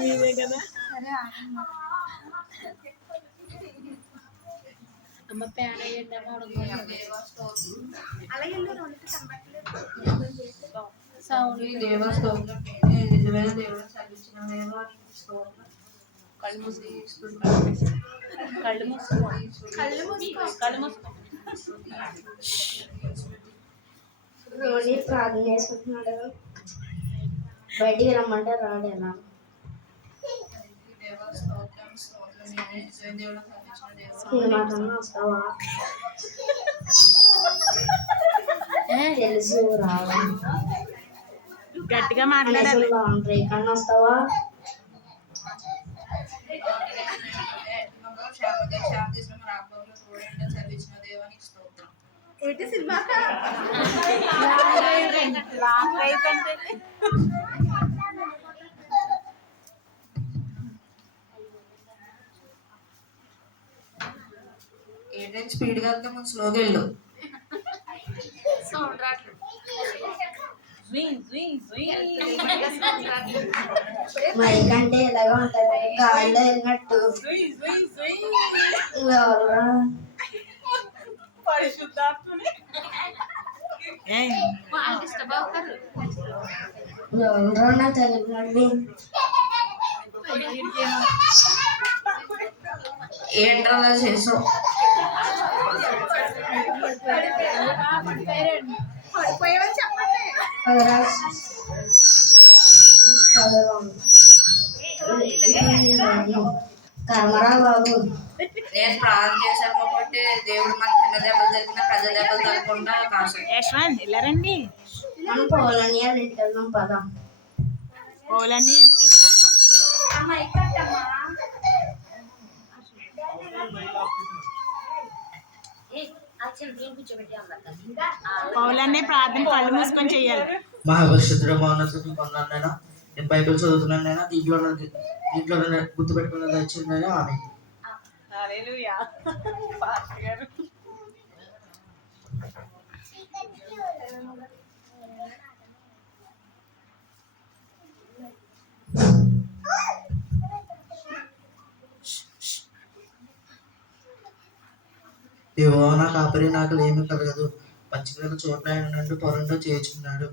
మీదే కదా. అమ్మ ప్యాన్ అయ్యండి సౌండ్ దేవ స్తోత్రం. నిజమైన దేవుడు సర్వించిన దేవ కళ్ళు మూసి కళ్ళు మూసుకో ప్రార్థన చేసుకుంటున్నాడు. బయటికి రమ్మంటే రాడు. ఎలా వస్తావా? తెలుసు రావా? గట్టిగా మాట్లాడాలి. లాండ్రీ కన్నా వస్తావా? ఏంటి సినిమా ఏంటంటే స్పీడ్గా వెళ్తే ముందు స్లోగా వెళ్ళు. మైక్ అంటే ఎలాగో ఉంటది, గాల్లో వెళ్ళినట్టు. ఎవరో నా తెలుగు ఏంట్రా అలా చేసావు? కమరా బాబు, నేను ప్రార్థన చేశాను కాబట్టి దేవుడు మన చిన్న దెబ్బలు జరిగిన పెద్ద దెబ్బలు తగ్గకుండా కాదు. వెళ్ళారండి మనం పోలనియా వెళ్తాం పదా. పోలని పౌలన్నీ ప్రార్థన కళ్ళు మూసుకొని చెయ్యాలి. మహాపరిశుద్ధుడ మౌనతుని కొన్నానైనా నేను బైబిల్ చదువుతున్నానైనా దీంట్లో గుర్తుపెట్టుకున్నది వచ్చిందైనా ఆమె. దేవా నా కాపరి నాకు ఏమి కలగదు, పచ్చికల చోట్ల నుండి పొరంలో చేర్చుకున్నాడు.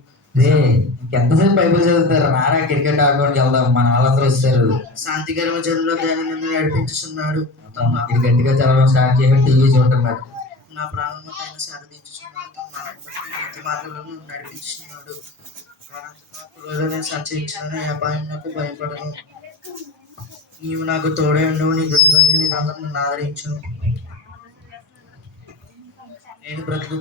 ఎంతసేపు బైబిల్ చదువుతారు? నారా క్రికెట్ ఆడుకోవడానికి వెళ్దాం, మన వాళ్ళందరూ వస్తారు. శాంతికరమ జనంలో దాని నుండి నడిపించుచున్నాడు. ఇది గట్టిగా చదవడం స్టార్ట్ చేసి టీవీ చూంటున్నాడు. నా ప్రాణంలో పైన సారదీర్చుచున్నాడు, నీతి మార్గంలో నడిపించుచున్నాడు. నేను సంచరించిన అపాయం నాకు భయపడను. నీవు నాకు తోడే ఉండవు, నీ దుడ్డుగా నీ దాంట్లో నన్ను ఆదరించును. నేను బ్రతుకు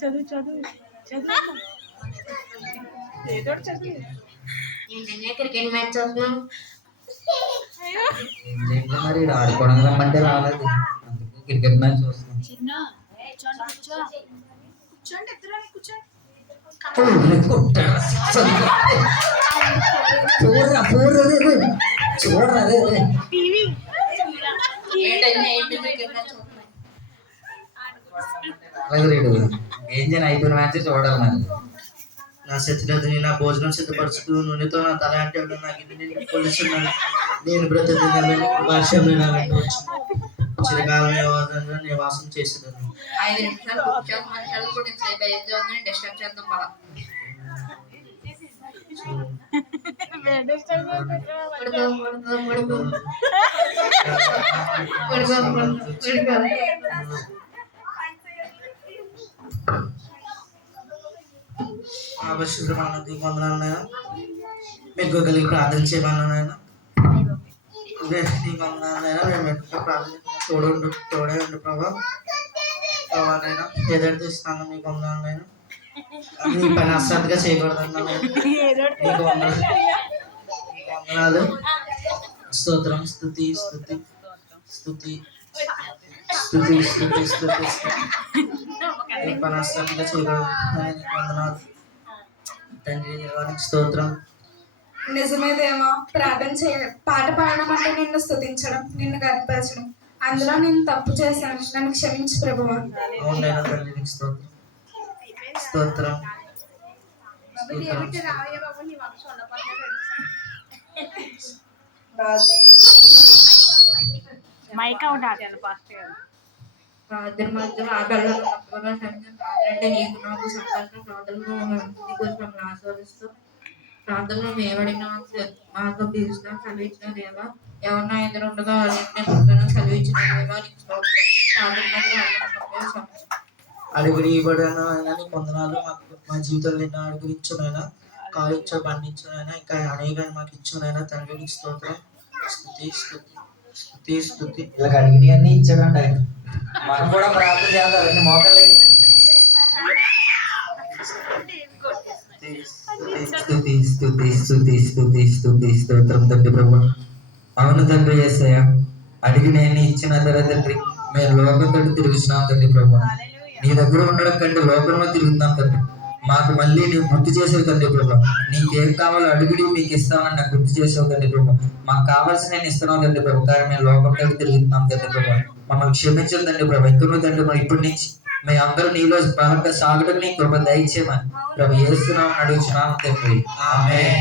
చదువు చదువు చదువు ఏదో చదువు. క్రికెట్ మ్యాచ్ చూస్తున్నాం. మరి ఆడుకోవడం రమ్మంటే రాలేదు, అందుకే క్రికెట్ మ్యాచ్ చూస్తున్నాం. చూడరా ఏం చేయను, అయిపోయిన మ్యాచ్ చూడాలి. మరి నా శత్రుని నా భోజనం సిద్ధపరుచుతూ నూనెతో నా తల అంటే నాకు ఇది నేను కొలుస్తున్నాను. నేను బ్రతుకుని వర్షంలో నా వెంట వచ్చి చిరకాలం నివాసం చేస్తున్నాను. 5 నిమిషాలు కూడా డిస్టర్బ్ చేద్దాం బాగా. ఆవశ్యకమైనది వందనాలైనా మీకు కలిగి ప్రార్థన చేయమన్నానైనా నీ వందనాలైనా మేము ఎక్కువ ప్రార్థన తోడే ఉండు ప్రభావైనా ఏదైతే ఇస్తాను మీకు వందనాలైనా నీ పని అశ్రద్ధగా చేయకూడదన్నా నీకు వందనాలు. స్తోత్రం, స్తుతి స్తుతి స్తుతి స్తుతి స్తుతి స్తుతి నీ పని అశ్రద్ధగా చేయకూడదు. వందనాలు తండ్రి, దేవానికి స్తోత్రం. నిజమే దేవా, ప్రార్థన చేయ పాట పాడడం అంటే నిన్ను స్తుతించడం, నిన్ను గర్పరచడం. అందులో నేను తప్పు చేశాను, నన్ను క్షమించు ప్రభువా. అవునైనా తండ్రి నీకు స్తోత్రం స్తోత్రం మైక్ అవుట్ ఆడాలి ఫాస్ట్ ప్రార్థన మధ్యలో ఆ బెల్లం తప్పకుండా అంటే నీకు నాకు సంకల్పం ప్రార్థనలు మమ్మల్ని ఆస్వాదిస్తూ ప్రార్థనలు మేమడిన మాకు తీర్చిన చదివించిన దేవా ఎవరిన ఎదురు ఉండగా వాళ్ళని చదివించిన దేవా నీకు స్తోత్రం. ప్రార్థన మధ్యలో అడుగుడి ఇవ్వడైనా నీ వందనాలు మాకు మా జీవితంలో ఎన్నో అడుగురించునైనా కాలిచ్చో పండించునైనా ఇంకా అనేక మాకు ఇచ్చునైనా తండ్రి నీకు స్తోత్రం స్తుతి స్తుతి స్తుతి స్తుతి. ఇలా అడిగినవి అన్ని ఇచ్చాడండి ఆయన. మనం కూడా ప్రార్థన చేద్దాం అన్ని మోకాలు స్తుతి స్తుతి స్తుతి స్తుతి స్తుతి స్తోత్రం తండ్రి ప్రభు. అవును తండ్రి యేసయ్య, అడిగినవన్నీ ఇచ్చిన తర్వాత తండ్రి మేము లోకంతో తిరుగుతున్నాం తండ్రి ప్రభు. నీ దగ్గర ఉండడం కంటే లోకంలో తిరుగుతున్నాం తండ్రి. మాకు మళ్ళీ నీవు గుర్తు చేసావు తండ్రి ప్రభు. నీకేం కావాలో అడుగుడి మీకు ఇస్తామని నాకు గుర్తు చేసావు తండ్రి ప్రభు. మాకు కావాల్సిన నేను ఇస్తున్నావు తండ్రి ప్రభు. కానీ మేము లోకంలో తిరుగుతున్నాం తండ్రి ప్రభు. మమ్మల్ని క్షమించదు తండ్రి ప్రభు. ఎక్కువ తండ్రి ప్రభు ఇప్పటి నుంచి మేము అందరూ నీలో బాగా సాగడం నీ కృప దయచేయమని ప్రభు యేసునామమున అడుగుచున్నాము తండ్రి. ఆమేన్.